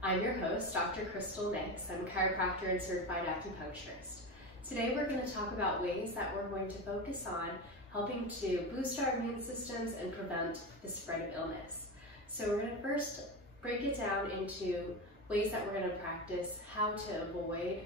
I'm your host, Dr. Crystal Nix. I'm a chiropractor and certified acupuncturist. Today we're going to talk about ways that we're going to focus on helping to boost our immune systems and prevent the spread of illness. So we're going to first break it down into ways that we're going to practice how to avoid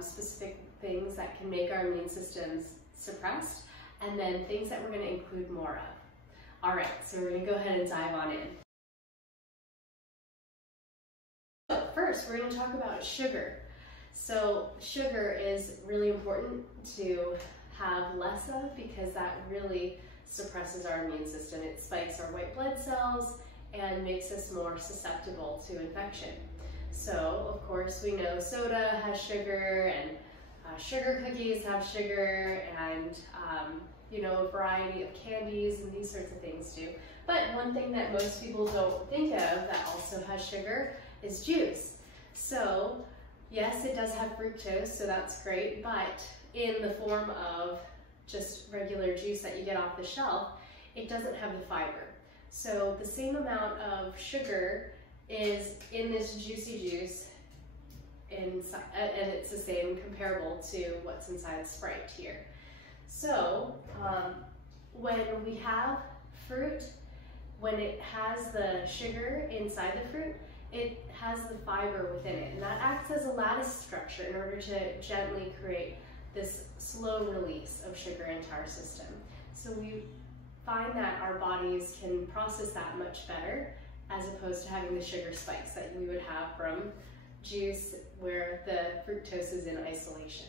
specific things that can make our immune systems suppressed, and then things that we're going to include more of. All right, so we're going to go ahead and dive on in. So first, we're going to talk about sugar. So sugar is really important to have less of because that really suppresses our immune system. It spikes our white blood cells and makes us more susceptible to infection. So, of course, we know soda has sugar, and sugar cookies have sugar, and a variety of candies and these sorts of things do. But one thing that most people don't think of that also has sugar is juice. So, yes, it does have fructose, so that's great, but in the form of just regular juice that you get off the shelf, it doesn't have the fiber. So the same amount of sugar is in this juicy juice inside, and it's the same comparable to what's inside Sprite here. So when we have fruit, when it has the sugar inside the fruit, it has the fiber within it, and that acts as a lattice structure in order to gently create this slow release of sugar into our system. So we find that our bodies can process that much better as opposed to having the sugar spikes that we would have from juice where the fructose is in isolation.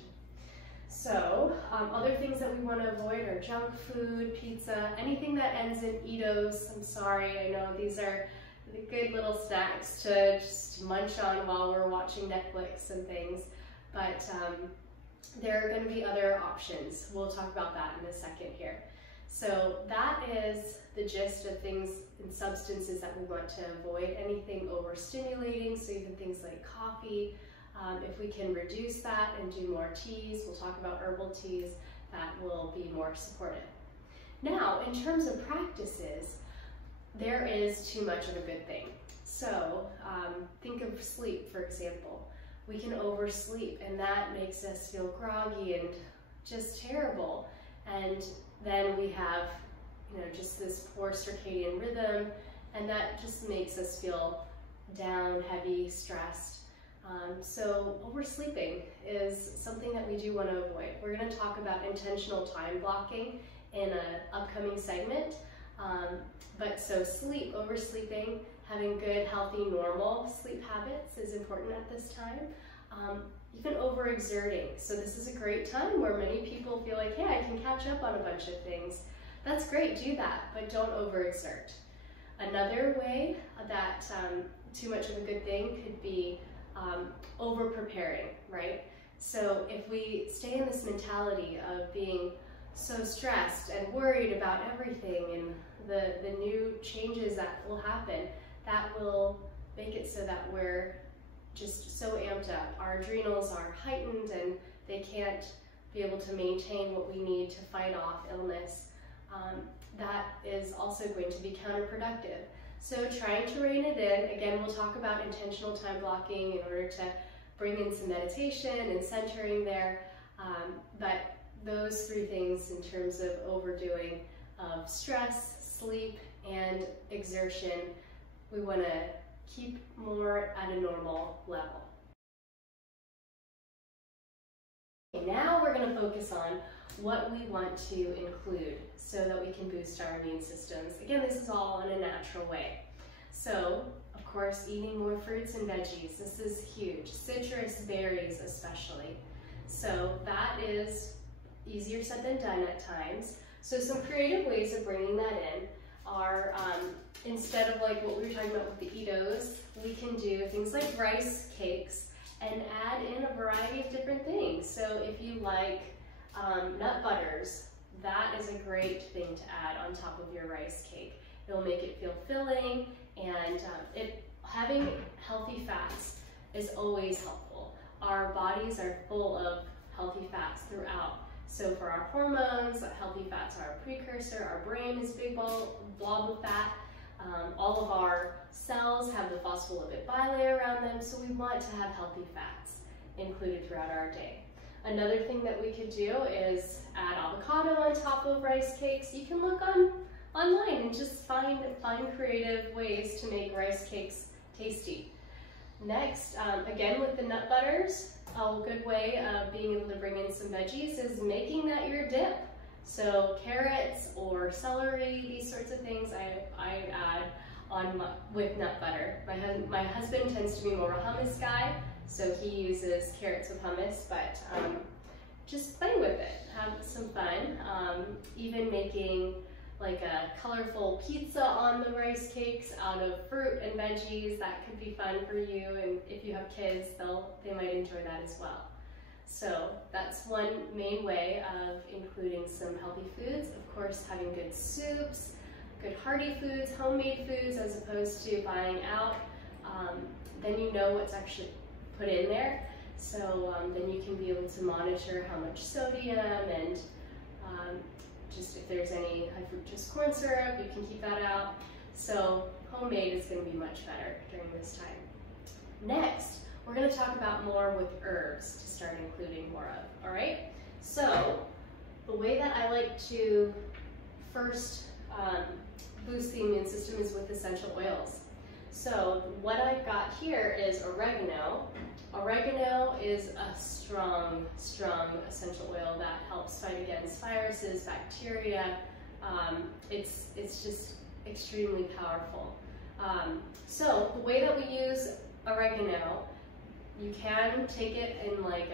So other things that we want to avoid are junk food, pizza, anything that ends in Eatos. I'm sorry, I know these are the good little snacks to just munch on while we're watching Netflix and things, but there are going to be other options. We'll talk about that in a second here. So that is the gist of things and substances that we want to avoid. Anything overstimulating, so even things like coffee. If we can reduce that and do more teas, we'll talk about herbal teas, that will be more supportive. Now, in terms of practices, there is too much of a good thing. So think of sleep, for example. We can oversleep, and that makes us feel groggy and just terrible. And then we have, just this poor circadian rhythm, and that just makes us feel down, heavy, stressed. So oversleeping is something that we do want to avoid. We're going to talk about intentional time blocking in an upcoming segment. But so sleep, oversleeping, having good, healthy, normal sleep habits is important at this time. Even overexerting. So this is a great time where many people feel like, hey, I can catch up on a bunch of things. That's great, do that, but don't overexert. Another way that too much of a good thing could be over-preparing, right? So if we stay in this mentality of being so stressed and worried about everything and the new changes that will happen, that will make it so that we're just so amped up. Our adrenals are heightened and they can't be able to maintain what we need to fight off illness. That is also going to be counterproductive. So trying to rein it in, again, we'll talk about intentional time blocking in order to bring in some meditation and centering there, but those three things in terms of overdoing of stress, sleep, and exertion, we want to keep more at a normal level. Now we're going to focus on what we want to include so that we can boost our immune systems. Again, this is all in a natural way. So, of course, eating more fruits and veggies. This is huge. Citrus, berries especially. So that is easier said than done at times. So some creative ways of bringing that in are, instead of like what we were talking about with the Eatos, we can do things like rice cakes and add in a variety of different things. So if you like nut butters, that is a great thing to add on top of your rice cake. It'll make it feel filling, and having healthy fats is always helpful. Our bodies are full of healthy fats throughout. So for our hormones, healthy fats are a precursor. Our brain is a big blob of fat. All of our cells have the phospholipid bilayer around them, so we want to have healthy fats included throughout our day. Another thing that we could do is add avocado on top of rice cakes. You can look online and just find creative ways to make rice cakes tasty. Next, again with the nut butters, a good way of being able to bring in some veggies is making that your dip. So carrots or celery, these sorts of things I add on with nut butter. My husband tends to be more a hummus guy, so he uses carrots with hummus, but just play with it, have some fun. Even making like a colorful pizza on the rice cakes out of fruit and veggies, that could be fun for you, and if you have kids, they might enjoy that as well. So that's one main way of including some healthy foods. Of course, having good soups, good hearty foods, homemade foods, as opposed to buying out. Then you know what's actually put in there. So then you can be able to monitor how much sodium and just if there's any high fructose corn syrup, you can keep that out. So homemade is going to be much better during this time. Next, we're going to talk about more with herbs to start including more of, all right? So the way that I like to first boost the immune system is with essential oils. So what I've got here is oregano. Oregano is a strong essential oil that helps fight against viruses, bacteria. It's just extremely powerful. So the way that we use oregano, you can take it in like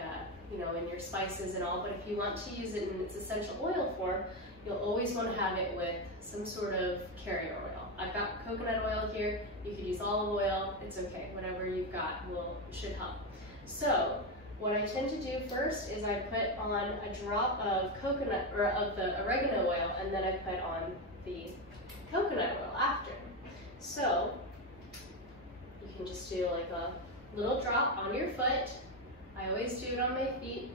in your spices and all, but if you want to use it in its essential oil form, you'll always want to have it with some sort of carrier oil. I've got coconut oil here. You could use olive oil. It's okay. Whatever you've got should help. So what I tend to do first is I put on a drop of coconut or of the oregano oil, and then I put on the coconut oil after. So you can just do like a little drop on your foot. I always do it on my feet,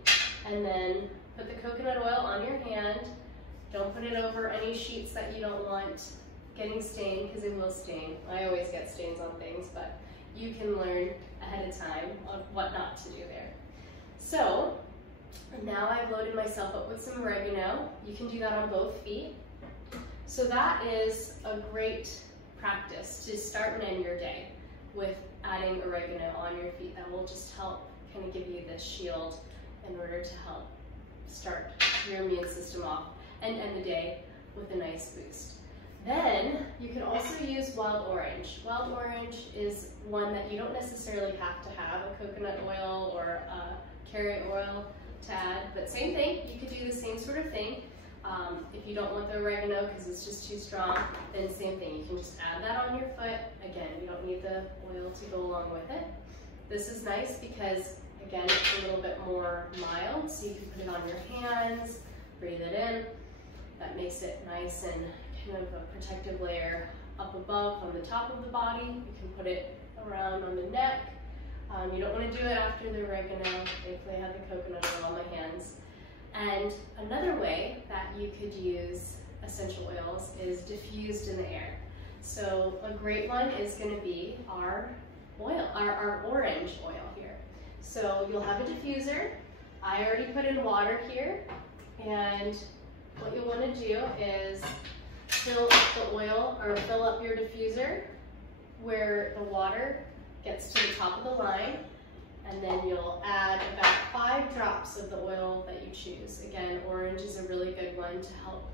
and then put the coconut oil on your hand. Don't put it over any sheets that you don't want getting stained, because it will stain. I always get stains on things, but you can learn ahead of time on what not to do there. So now I've loaded myself up with some oregano. You can do that on both feet. So that is a great practice to start and end your day with adding oregano on your feet. That will just help kind of give you this shield in order to help start your immune system off and end the day with a nice boost. Then you can also use wild orange. Wild orange is one that you don't necessarily have to have a coconut oil or a carrot oil to add, but same thing, you could do the same sort of thing. If you don't want the oregano because it's just too strong, then same thing, you can just add that on your foot. Again, you don't need the oil to go along with it. This is nice because, again, it's a little bit more mild, so you can put it on your hands, breathe it in. That makes it nice and kind of a protective layer up above on the top of the body. You can put it around on the neck. You don't want to do it after the oregano. Thankfully, I have the coconut oil on my hands. And another way that you could use essential oils is diffused in the air. So a great one is going to be our oil, our orange oil here. So you'll have a diffuser. I already put in water here, and what you'll want to do is fill up the oil, or fill up your diffuser where the water gets to the top of the line, and then you'll add about 5 drops of the oil that you choose. Again, orange is a really good one to help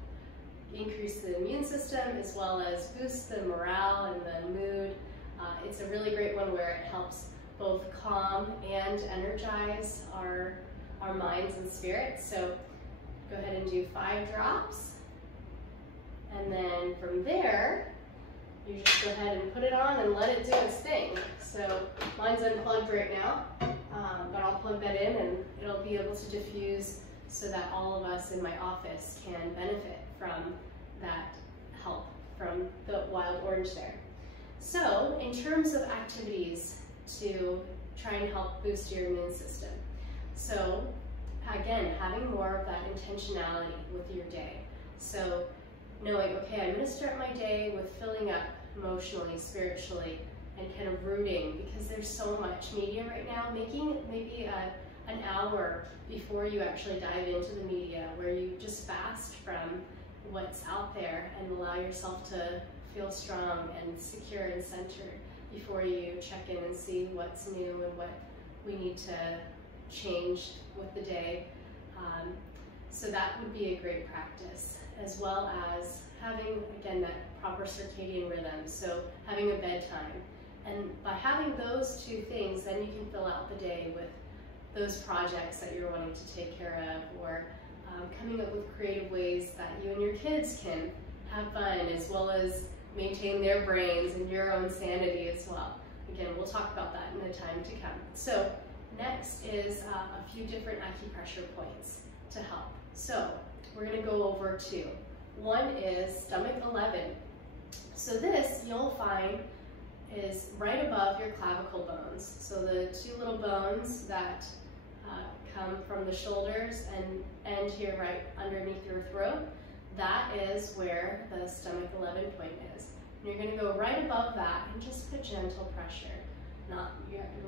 increase the immune system as well as boost the morale and the mood. It's a really great one where it helps both calm and energize our minds and spirits. So go ahead and do 5 drops. And then from there, you just go ahead and put it on and let it do its thing. So mine's unplugged right now, but I'll plug that in and it'll be able to diffuse so that all of us in my office can benefit from that help from the wild orange there. So in terms of activities to try and help boost your immune system. So again, having more of that intentionality with your day. So knowing, okay, I'm going to start my day with filling up emotionally, spiritually, and kind of rooting, because there's so much media right now. Making maybe an hour before you actually dive into the media, where you just fast from what's out there and allow yourself to feel strong and secure and centered before you check in and see what's new and what we need to change with the day. So that would be a great practice, as well as having, again, that proper circadian rhythm, so having a bedtime. And by having those two things, then you can fill out the day with those projects that you're wanting to take care of, or coming up with creative ways that you and your kids can have fun, as well as maintain their brains and your own sanity as well. Again, we'll talk about that in the time to come. So next is a few different acupressure points to help. So we're going to go over two. One is stomach 11. So this, you'll find, is right above your clavicle bones. So the two little bones that come from the shoulders and end here right underneath your throat, that is where the stomach 11 point is. And you're going to go right above that and just put gentle pressure. Not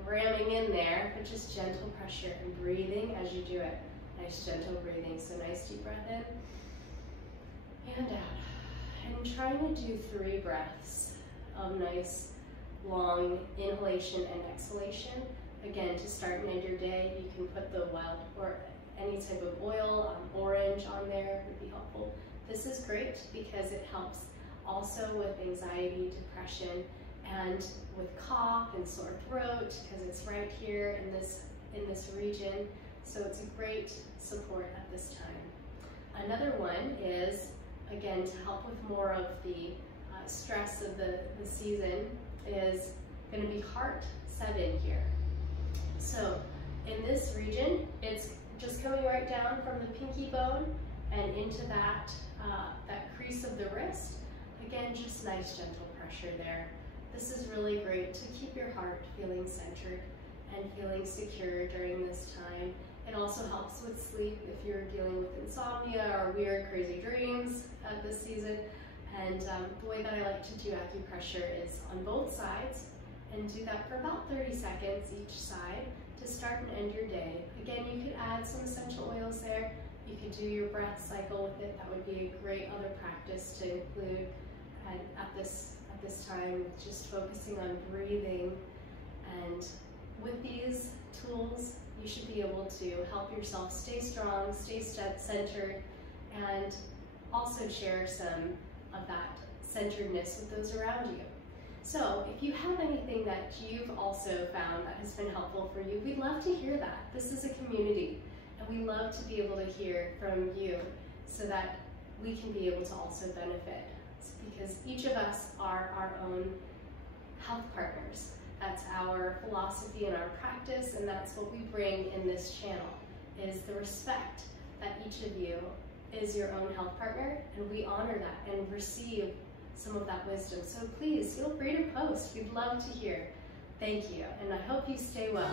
ramming in there, but just gentle pressure and breathing as you do it. Nice gentle breathing. So nice deep breath in and out. And trying to do 3 breaths of nice long inhalation and exhalation. Again, to start and end your day, you can put the wild or any type of oil, orange on there would be helpful. This is great because it helps also with anxiety, depression, and with cough and sore throat, because it's right here in this region. So it's a great support at this time. Another one is, again, to help with more of the stress of the season, is going to be heart 7 here. So in this region, it's just coming right down from the pinky bone and into that crease of the wrist. Again, just nice gentle pressure there. This is really great to keep your heart feeling centered and feeling secure during this time. It also helps with sleep if you're dealing with insomnia or weird, crazy dreams at this season. And the way that I like to do acupressure is on both sides, and do that for about 30 seconds each side to start and end your day. Again, you could add some essential oils there. You could do your breath cycle with it. That would be a great other practice to include at this time, just focusing on breathing. And with these tools, you should be able to help yourself stay strong, stay centered, and also share some of that centeredness with those around you. So if you have anything that you've also found that has been helpful for you, we'd love to hear that. This is a community, and we love to be able to hear from you so that we can be able to also benefit, because each of us are our own health partners. That's our philosophy and our practice, and that's what we bring in this channel, is the respect that each of you is your own health partner, and we honor that and receive some of that wisdom. So please feel free to post. We'd love to hear. Thank you, and I hope you stay well.